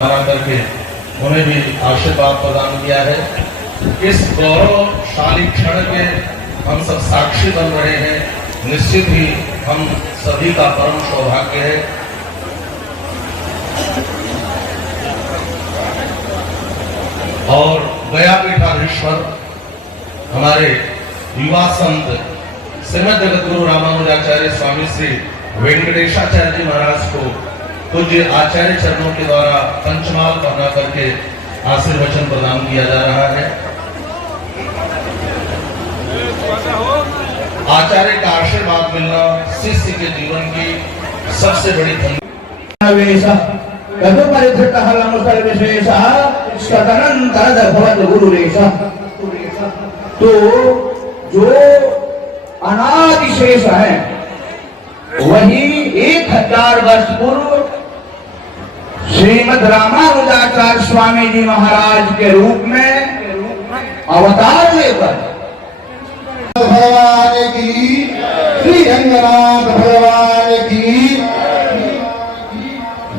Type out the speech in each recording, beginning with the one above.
करके उन्हें भी आशीर्वाद प्रदान किया है। इस गौरवशाली क्षण के हम सब साक्षी बन रहे हैं। निश्चित ही हम सभी का परम सौभाग्य है। और गया पीठाधीश्वर हमारे युवा संत श्रीमद जगतगुरु रामानुजाचार्य स्वामी श्री वेंकटेशाचार्य जी महाराज को पूज्य आचार्य चरणों के द्वारा पंचमाल पढ़ा करके आशीर्वचन प्रदान किया जा रहा है। आचार्य का आशीर्वाद मिलना शिष्य के जीवन की सबसे बड़ी तो जो अनादिशेष है वही 1000 वर्ष पूर्व श्रीमद रामानुजाचार्य स्वामी जी महाराज के रूप में अवतार लेकर भगवान की, श्री रंगनाथ भगवान की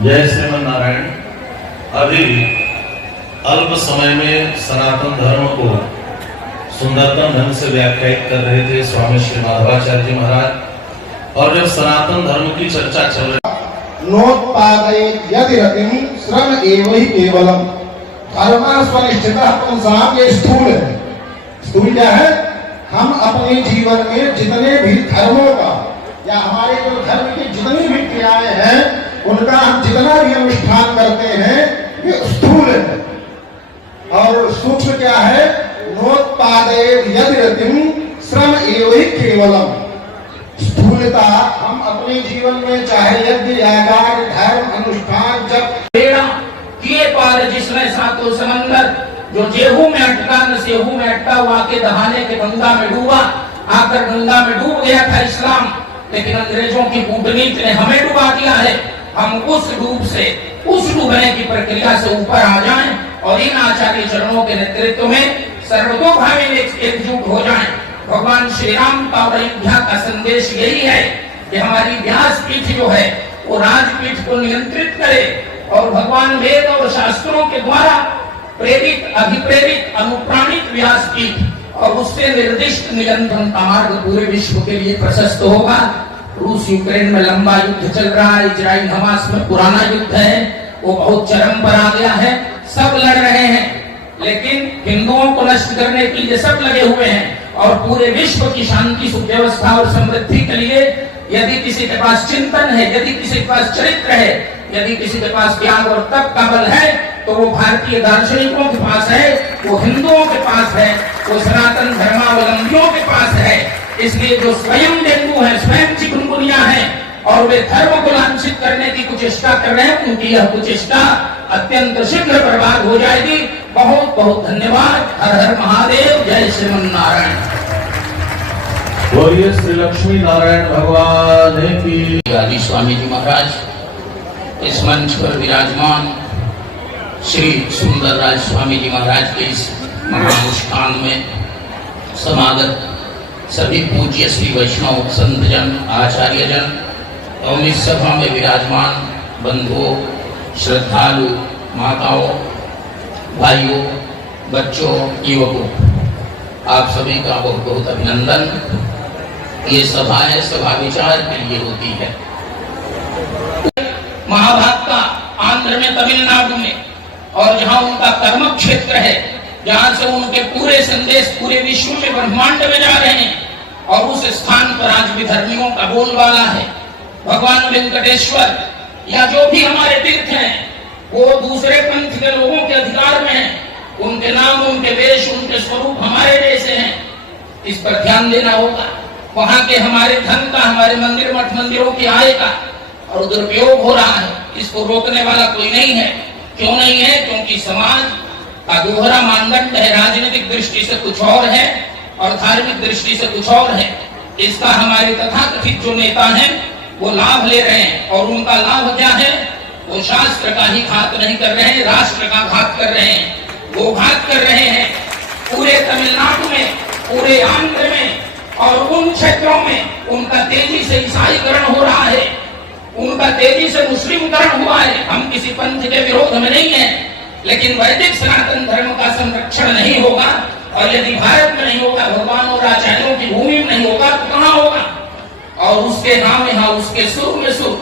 जय श्रीमन नारायण। अभी अल्प समय में सनातन धर्म को सुंदरतम ढंग से व्याख्यायित कर रहे थे स्वामी श्री माधवाचार्य जी महाराज। और जब सनातन धर्म की चर्चा चल रही, नोत्पादयेत् यदि रतिं श्रम एव हि केवलम। धर्मास्वनिष्ठितः पुंसाम, ये स्थूल है। स्थूल क्या है? हम अपने जीवन में जितने भी धर्मों का या हमारे जो धर्म की जितनी भी क्रियाएं हैं उनका हम जितना भी अनुष्ठान करते हैं ये स्थूल है। और सूक्ष्म क्या है? नोत्पादयेत् यदि रतिं श्रम एव हि केवलम। स्थूलता हम अपने जीवन में चाहे यज्ञ यागार धर्म अनुष्ठान जब किए पार जिसने सातों समंदर, जो जेहू में अटका न सेहू में अटका, हुआ के दहाने के गंगा में डूबा। आकर गंगा में डूब गया था इस्लाम, लेकिन अंग्रेजों की कूटनीति ने हमें डुबा दिया है। हम उस डूब से, उस डूबने की प्रक्रिया से ऊपर आ जाएं और इन आचार्य चरणों के नेतृत्व में सर्वतोभावी एकजुट हो जाएं। भगवान श्री राम का और अयोध्या का संदेश यही है कि हमारी व्यास पीठ जो है वो राजपीठ को नियंत्रित करे और भगवान वेद और शास्त्रों के द्वारा प्रेरित, अभिप्रेरित, अनुप्राणित व्यास पीठ और उससे निर्दिष्ट निरंतर का मार्ग पूरे विश्व के लिए प्रशस्त होगा। रूस यूक्रेन में लंबा युद्ध चल रहा है, इजराइल हमास में पुराना युद्ध है, वो बहुत चरम पर आ गया है। सब लड़ रहे हैं, लेकिन हिंदुओं को नष्ट करने के लिए सब लगे हुए हैं। और पूरे विश्व की शांति, सुव्यवस्था और समृद्धि के लिए यदि किसी के पास चिंतन है, यदि किसी के पास चरित्र है, यदि किसी के पास ज्ञान और तप का बल है, तो वो भारतीय दार्शनिकों के पास है, वो हिंदुओं के पास है, वो सनातन धर्मावलंबियों के पास है। इसलिए जो स्वयं डेंगू है, स्वयं चिकुनगुनिया है और वे धर्म को लांछित करने की कुचेष्टा कर रहे हैं, उनकी यह कुचेष्टा अत्यंत शीघ्र बर्बाद हो जाएगी। बहुत बहुत धन्यवाद। हर हर महादेव। जय श्रीमन नारायण। बोलिए श्री लक्ष्मी नारायण भगवान की। आदि स्वामी जी महाराज इस मंच पर विराजमान श्री सुंदर राज स्वामी जी महाराज के इस महानुष्ठान में समागत सभी पूज्य श्री वैष्णव संतजन, आचार्यजन और इस सभा में विराजमान बंधुओं, श्रद्धालु, माताओं, भाइयों, बच्चों, युवकों, आप सभी का बहुत बहुत अभिनंदन। ये सभा है, सभा विचार के लिए होती है। महाभारत का आंध्र में, तमिलनाडु में और जहाँ उनका कर्म क्षेत्र है, जहाँ से उनके पूरे संदेश पूरे विश्व में, ब्रह्मांड में जा रहे हैं और उस स्थान पर आज भी धर्मियों का बोलबाला है। भगवान वेंकटेश्वर या जो भी हमारे तीर्थ हैं वो दूसरे पंथ के लोगों के अधिकार में हैं। उनके नाम, उनके वेश, उनके स्वरूप हमारे जैसे हैं। इस पर ध्यान देना होगा। वहाँ के हमारे धन का, हमारे मंदिर मठ मंदिरों की आय का और दुरुपयोग हो रहा है। इसको रोकने वाला कोई नहीं है। क्यों नहीं है? क्योंकि समाज का दोहरा मानदंड है। राजनीतिक दृष्टि से कुछ और है और धार्मिक दृष्टि से कुछ और है। इसका हमारे तथाकथित जो नेता हैं वो लाभ ले रहे हैं और उनका लाभ क्या है? वो शास्त्र का ही घात नहीं कर रहे हैं, राष्ट्र का घात कर रहे हैं, वो घात कर रहे हैं। पूरे तमिलनाडु में, पूरे आंध्र में और उन क्षेत्रों में उनका तेजी से ईसाईकरण हो रहा है। उनका तेजी से मुस्लिमकरण हुआ है। हम किसी पंथ के विरोध में नहीं है, लेकिन वैदिक सनातन धर्म का संरक्षण नहीं होगा और यदि भारत में नहीं होगा, भगवान और आचार्यों की भूमि में नहीं होगा तो कहां होगा? और उसके नाम यहाँ उसके सुर में सुर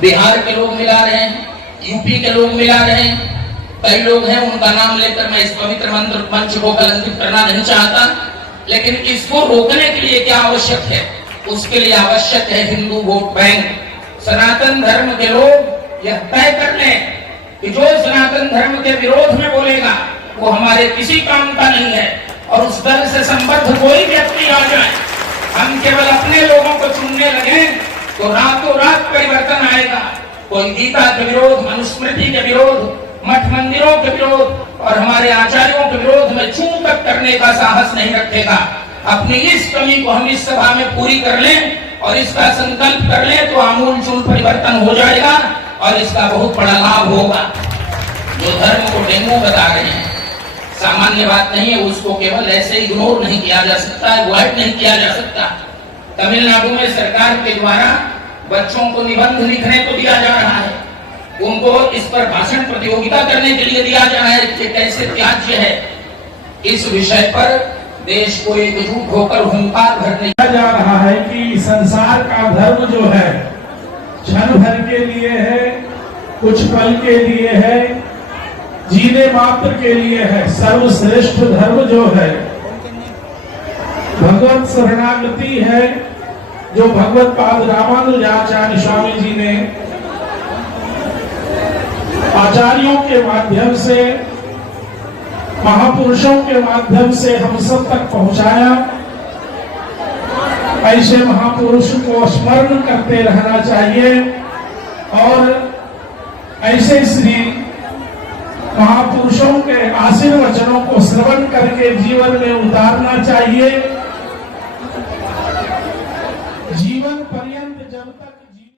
बिहार के लोग मिला रहे हैं, यूपी के लोग मिला रहे हैं, कई लोग हैं, उनका नाम लेकर मैं इस पवित्र मंच को कलंकित करना नहीं चाहता। लेकिन इसको रोकने के लिए क्या आवश्यक है? उसके लिए आवश्यक है हिंदू वोट बैंक। सनातन धर्म के लोग यह तय कर लें कि जो सनातन धर्म के विरोध में बोलेगा वो हमारे किसी काम का नहीं है, और उस दल से संबद्ध कोई व्यक्ति आ जाए, हम केवल अपने लोगों को चुनने लगे तो रातों रात परिवर्तन आएगा। कोई गीता के विरोध, मनुस्मृति के विरोध, मठ मंदिरों के विरोध और हमारे आचार्यों के विरोध में चूं तक करने का साहस नहीं रखेगा। अपनी इस कमी को हम इस सभा में पूरी कर लें और इसका संकल्प कर लें तो आमूलचूल परिवर्तन हो जाएगा और इसका बहुत बड़ा लाभ होगा। जो धर्म को डेंगू बता रहे हैं, सामान्य बात नहीं है, उसको केवल ऐसे इग्नोर नहीं किया जा सकता, अवॉइड नहीं किया जा सकता। तमिलनाडु में सरकार के द्वारा बच्चों को निबंध लिखने को दिया जा रहा है, उनको इस पर भाषण प्रतियोगिता करने के लिए दिया जा रहा है कि कैसे त्याज्य है। इस विषय पर देश को एकजुट होकर हुंकार भरने जा रहा है कि संसार का धर्म जो है क्षण भर के लिए है, कुछ पल के लिए है, जीने मात्र के लिए है। सर्वश्रेष्ठ धर्म जो है भगवत शरणागति है, जो भगवत पाद रामानुजाचार्य स्वामी जी ने आचार्यों के माध्यम से, महापुरुषों के माध्यम से हम सब तक पहुंचाया। ऐसे महापुरुष को स्मरण करते रहना चाहिए और ऐसे श्री महापुरुषों के आशीर्वचनों को श्रवण करके जीवन में उतारना चाहिए। जीवन पर